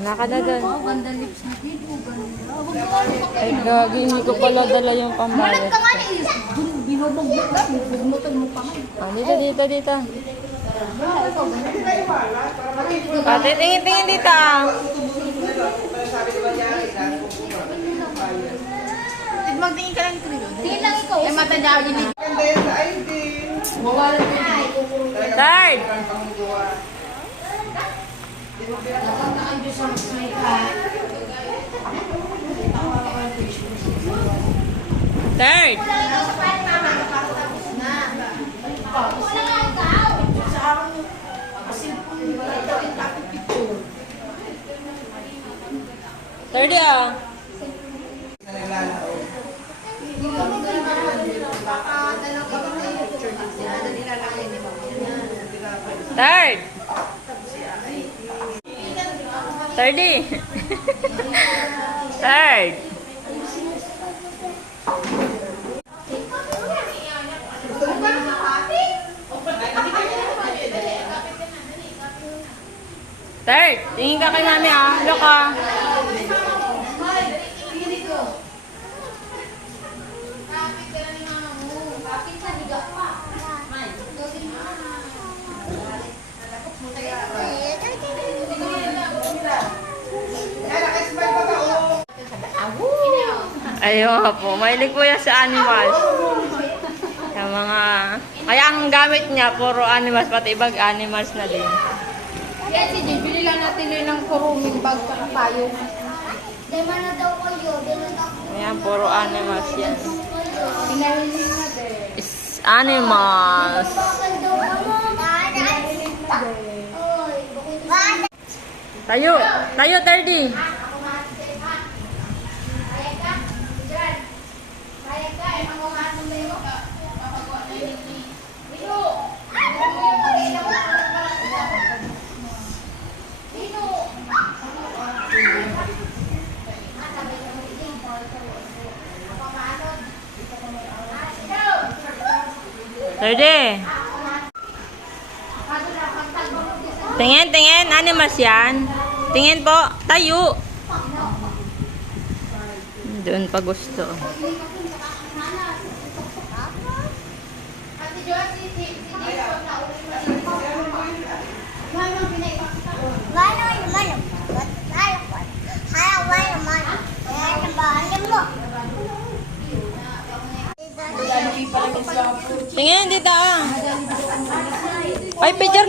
Wala ka na doon. Ganda lips ni Bibo. Ay, gagi. Hindi ko pala dala yung pambayad. Malat ka nga ni binubugbog ka. Bugmutan mo pa nga. Dito. Pati, tingin dito. Magtingin ka lang ito rin. Tingin lang ikaw. Eh, matanda yun dito. Ganda yan sa ID. Third. Third. Third ah. Third. 30. Third. Third. Tingin ka kay mami ah. Look ah. Ayun po, mahilig po yan sa animals. Yung mga... Kaya ang gamit niya, puro animals, pati ibang animals na din. Yan si Jay, bili lang natin yun ng kuruming bag para tayo. Ayan, puro animals yan. Pinahiling natin. Is animals. Tayo, 30. Tingin, animals yan. Tingin po, tayo. Doon pa gusto. Tingin, dito ah. Ay, picture.